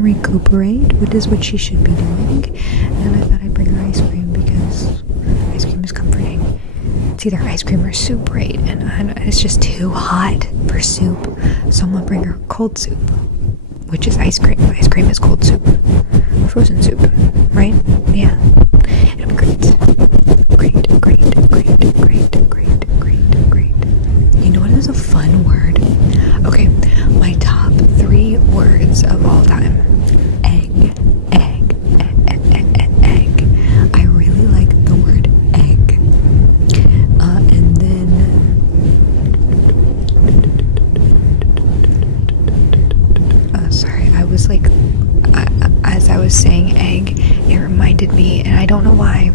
Recuperate, which is what she should be doing. And I thought I'd bring her ice cream because ice cream is comforting. It's either ice cream or soup, right? And it's just too hot for soup, so I'm gonna bring her cold soup, which is ice cream. Ice cream is cold soup, frozen soup, right? Yeah, it'll be great. Great. You know what is a fun word? Okay, my top 3 words of all time. Egg. I really like the word egg. And then sorry. was like, as I was saying egg, it reminded me, and I don't know why,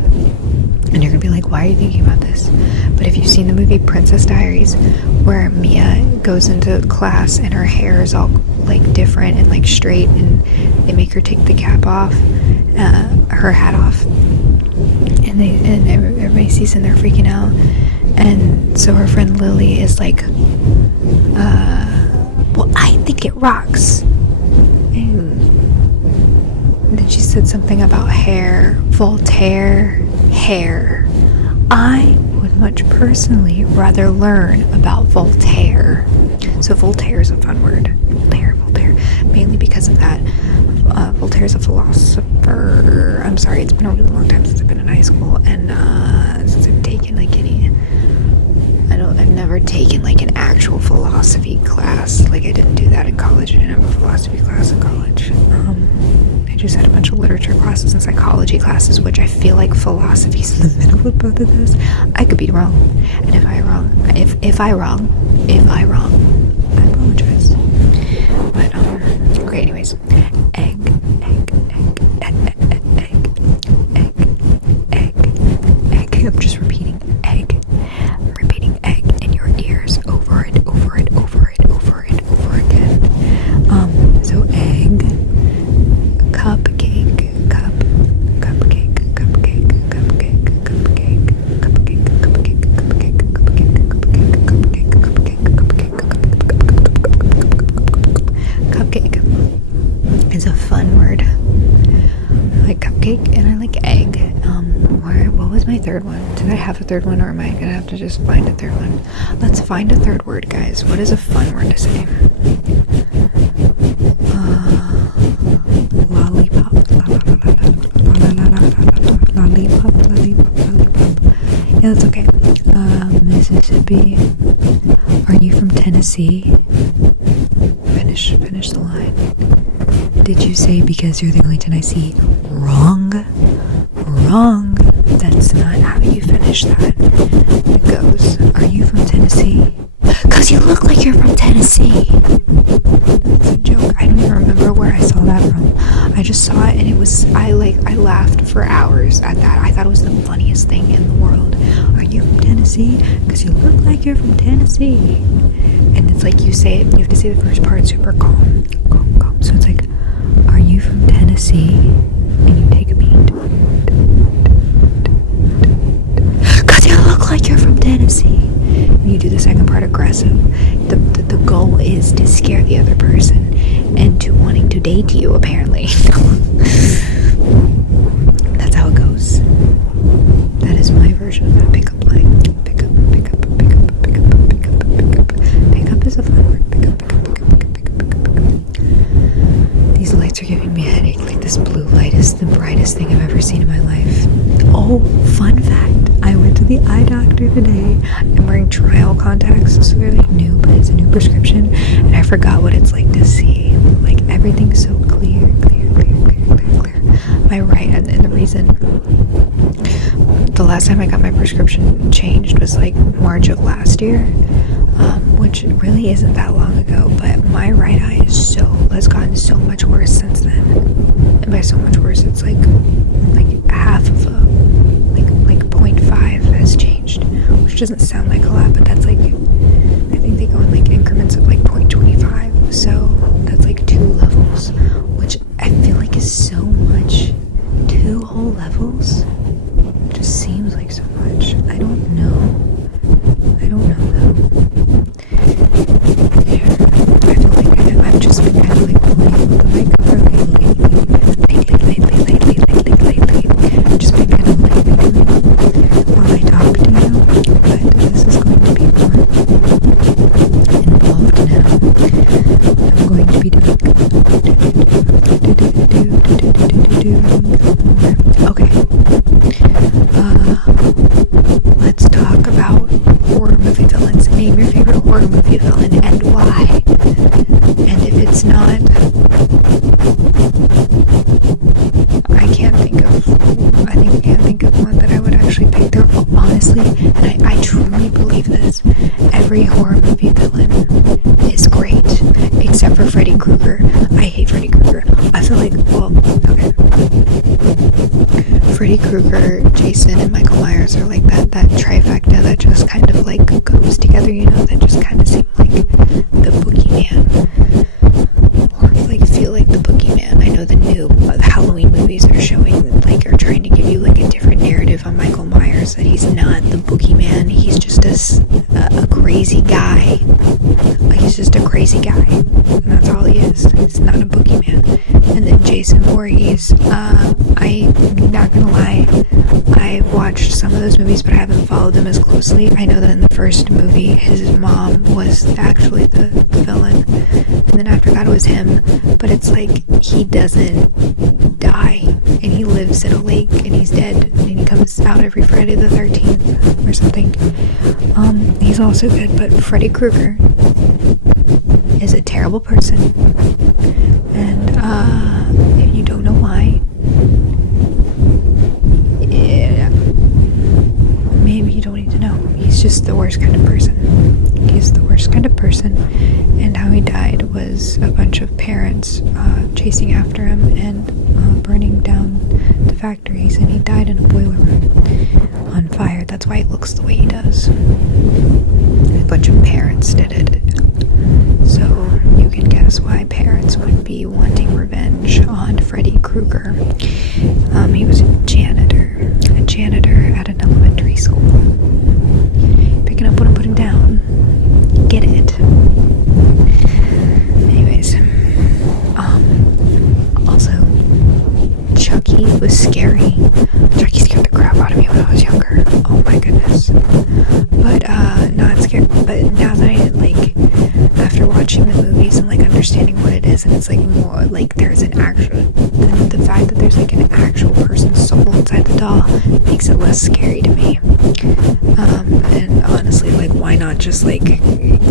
and you're gonna be like, why are you thinking about this? But if you've seen the movie Princess Diaries, where Mia goes into class and her hair is all like different and like straight, and they make her take the cap off, her hat off, and everybody sees and they're freaking out, and so her friend Lily is like, well, I think it rocks, and then she said something about hair, Voltaire, hair. I would much personally rather learn about Voltaire. So Voltaire is a fun word. Voltaire, mainly because of that. Voltaire is a philosopher. I'm sorry, it's been a really long time since I've been in high school, and since I've taken like I've never taken like an actual philosophy class. Like I didn't do that in college. I didn't have a philosophy class in college. I just had a bunch of literature classes and psychology classes, which I feel like philosophy's in the middle of both of those. I could be wrong, and if I wrong, I apologize. But okay. Anyways, egg. I'm just repeating egg in your ears over and over and over and over and over again. So egg, cupcake, is a fun word. I like cupcake and I like egg. What was my third one? Did I have a third one, or am I gonna have to just find a third one? Let's find a third word, guys. What is a fun word to say? Lollipop. Yeah, that's okay. Mississippi. Are you from Tennessee? Finish the line. Did you say because you're the only Tennessee? Wrong. That's not how you finish that. It goes, are you from Tennessee? Cause you look like you're from Tennessee. That's a joke. I don't even remember where I saw that from. I just saw it and it was, I laughed for hours at that. I thought it was the funniest thing in the world. Are you from Tennessee? Cause you look like you're from Tennessee. And it's like you say it, you have to say the first part super calm. So it's like, are you from Tennessee? And you take a beat. Cause you look like you're from Tennessee. And you do the second part aggressive. The goal is to scare the other person into wanting to date you, apparently. That's how it goes. That is my version of that pickup line. Pick up is a fun word. Pick up. These lights are giving me a headache. Like this blue light is the brightest thing I've ever seen in my life. Oh, fun fact. I went to the eye doctor today. I'm wearing trial contacts, so they're like new, but it's a new prescription, and I forgot what it's like to see. Like everything's so clear. My right, and the reason the last time I got my prescription changed was like March of last year, which really isn't that long ago, but my right eye has gotten so much worse since then. And by so much worse, it's like half of like 0.5 has changed, which doesn't sound like a lot, but that's like, I think they go in like increments of like 0.25, so that's like 2 levels, which I feel like is so much. 2 whole levels just seems like so much. I don't know though. Yeah, I feel like I've just been kind of like pulling the mic over lately. I've just been kind of like doing while I talk to you, but this is going to be more involved now. I'm going to be doing okay. Let's talk about horror movie villains. Name your favorite horror movie villain and why. And if it's not, I can't think of one that I would actually pick. They're honestly, and I truly believe this, every horror movie villain is great, except for Freddy Krueger. I hate Freddy Krueger. Freddy Krueger, Jason, and Michael Myers are like that trifecta that just kind of like goes together, you know, that just kind of seem like the boogeyman, or like feel like the boogeyman. I know the new Halloween movies are showing, like, are trying to give you like a different narrative on Michael Myers, that he's not the boogeyman, he's just a crazy guy. Like, he's just a crazy guy, and that's all he is. He's not a boogeyman. And then Jason Voorhees, I'm not gonna lie, I watched some of those movies, but I haven't followed them as closely. I know that in the first movie, his mom was actually the villain, and then after that it was him, but it's like, he doesn't die, and he lives in a lake, and he's dead, and he comes out every Friday the 13th, or something. He's also good, but Freddy Krueger is a terrible person, and if you don't know why, yeah, maybe you don't need to know. He's just the worst kind of person. He's the worst kind of person, and how he died was a bunch of parents chasing after him and burning down the factories, and he died in a boiler room on fire. That's why he looks the way he does. A bunch of parents did it. So you can guess why parents would be wanting revenge on Freddy Krueger. He was a janitor at an elementary school. Picking up what I'm putting down. Get it. Anyways, also, Chucky was scary. Chucky scared the crap out of me when I was younger. Oh my goodness. But not scared. But now that I after watching the movies and like understanding what it is, and it's like more like there's an actual, the fact that there's like an actual person's soul inside the doll makes it less scary to me. And honestly, like, why not just like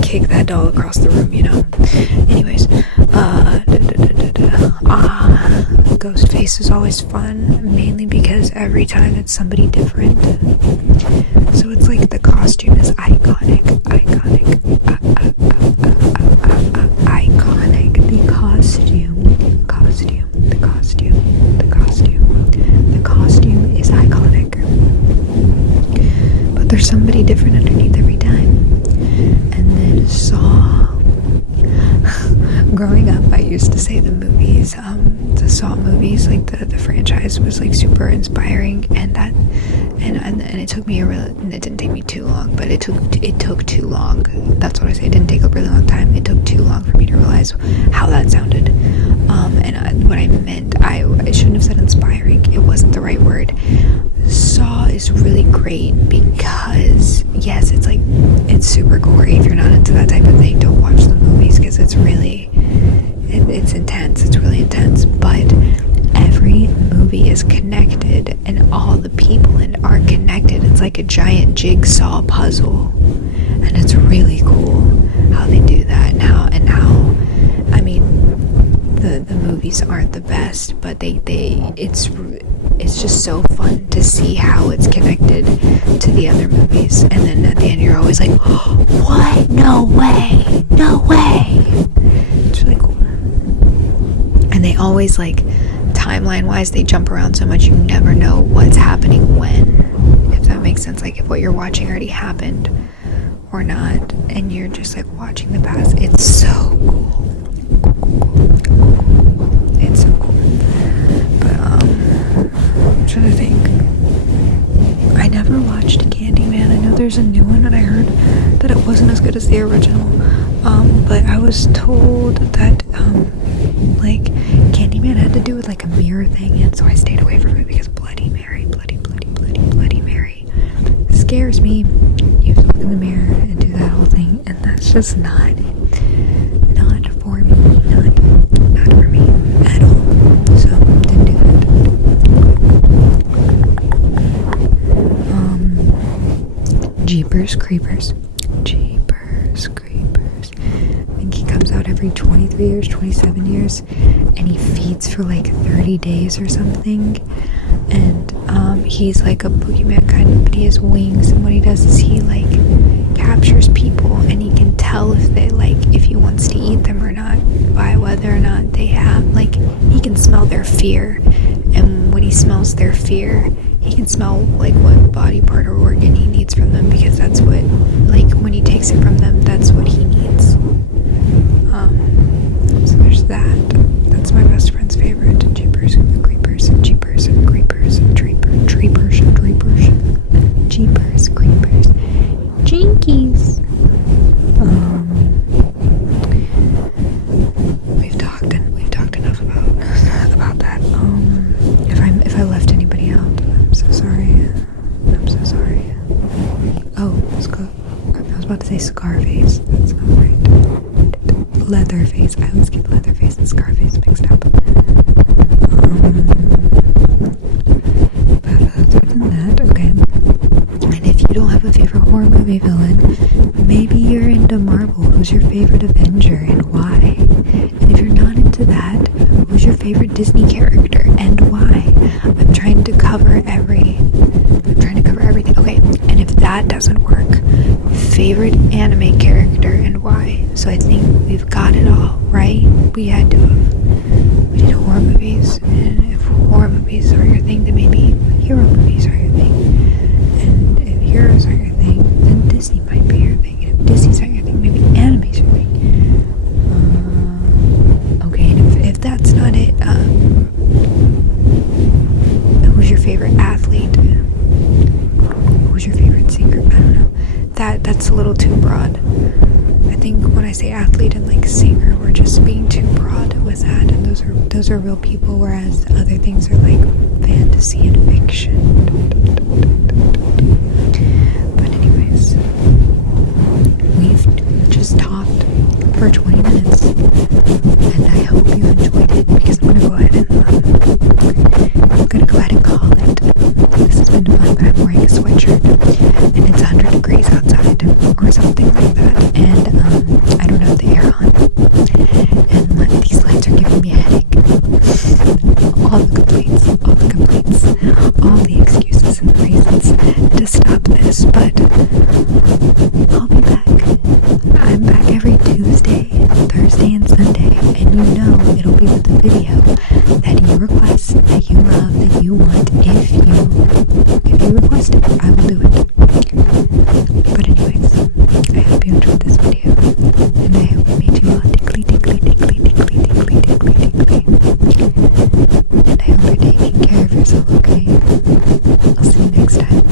kick that doll across the room, you know? Anyways, Ghostface is always fun, mainly because every time it's somebody different. So it's like the costume is iconic. The costume is iconic. But there's somebody different underneath every time. And then Saw. Growing up, I used to say the Saw movies, like the franchise was like super inspiring, and it took me and it didn't take me too long, but it took too long. That's what I say. It didn't take a really long time. It took too long for me to realize how that sounded. And what I meant, I shouldn't have said inspiring. It wasn't the right word. Saw is really great because, yes, it's super gory. If you're not into that type of thing, don't watch the movies, because it's really, it's intense. It's really intense. But every movie is connected, and all the people in it are connected. It's like a giant jigsaw puzzle, and it's really cool how they do that, and how I mean, the movies aren't the best, but it's just so fun to see how it's connected to the other movies, and then at the end you're always like, oh, what? No way! It's really cool. And they always, like, timeline wise, they jump around so much you never know what's happening when, if that makes sense. Like, if what you're watching already happened or not, and you're just like watching the past. It's so cool. It's so cool. But I'm trying to think. I never watched Candyman. I know there's a new one, and I heard that it wasn't as good as the original. But I was told that like Candyman had to do with like a mirror thing, and so I stayed away from it because Bloody Mary scares me. You have to look in the mirror and do that whole thing, and that's just not for me. Not for me at all. So didn't do that. Jeepers Creepers. I think he comes out every 23 years, 27 years, and he feeds for like 30 days or something. And he's like a boogeyman kind of, but he has wings, and what he does is he like captures people, and he can tell if they if he wants to eat them or not by whether or not they have, like, he can smell their fear, and when he smells their fear, he can smell like what body part or organ he needs from them, because that's what, like, when he takes it from them, that's what he needs. So there's that. That's my best friend's favorite. Jeepers and creepers and jeepers and creepers and treepers and creepers. Jeepers, creepers, jinkies. We've talked enough about that. If I left anybody out, I'm so sorry. Oh, I was about to say cigar face. That's not right. Leatherface. I always get Leatherface and Scarface mixed up. But other than that, okay. And if you don't have a favorite horror movie villain, maybe you're into Marvel. Who's your favorite Avenger and why? And if you're not into that, who's your favorite Disney character and why? I'm trying to cover everything. Okay, and if that doesn't work, favorite anime character and why? So I think we've got it all, right? We did horror movies, and if horror movies are your thing, then maybe hero movies are your thing. And if heroes are your thing, then Disney might be your thing. And if Disney's not your thing, maybe anime's your thing. Okay, and if that's not it, who's your favorite athlete? Who's your favorite singer? I don't know. That's a little too broad. I think when I say athlete and like singer, we're just being too broad with that, and those are real people, whereas other things are like fantasy and fiction. But anyways, we've just talked for 20 minutes, and I hope you enjoyed it, because I'm gonna go ahead and call it. This has been fun, but I'm wearing a sweatshirt, and it's 100 degrees outside, or something like that, and I don't have the air on, and these lights are giving me a headache. All the complaints, all the excuses and reasons to stop this, but I'll be back. I'm back every Tuesday, Thursday, and Sunday, and you know it'll be with a video that you request, that you love, that you want. If you request it, I will do it. But anyways, I hope you enjoyed this video, and I hope it made you all tickly. And I hope you're taking care of yourself, okay? I'll see you next time.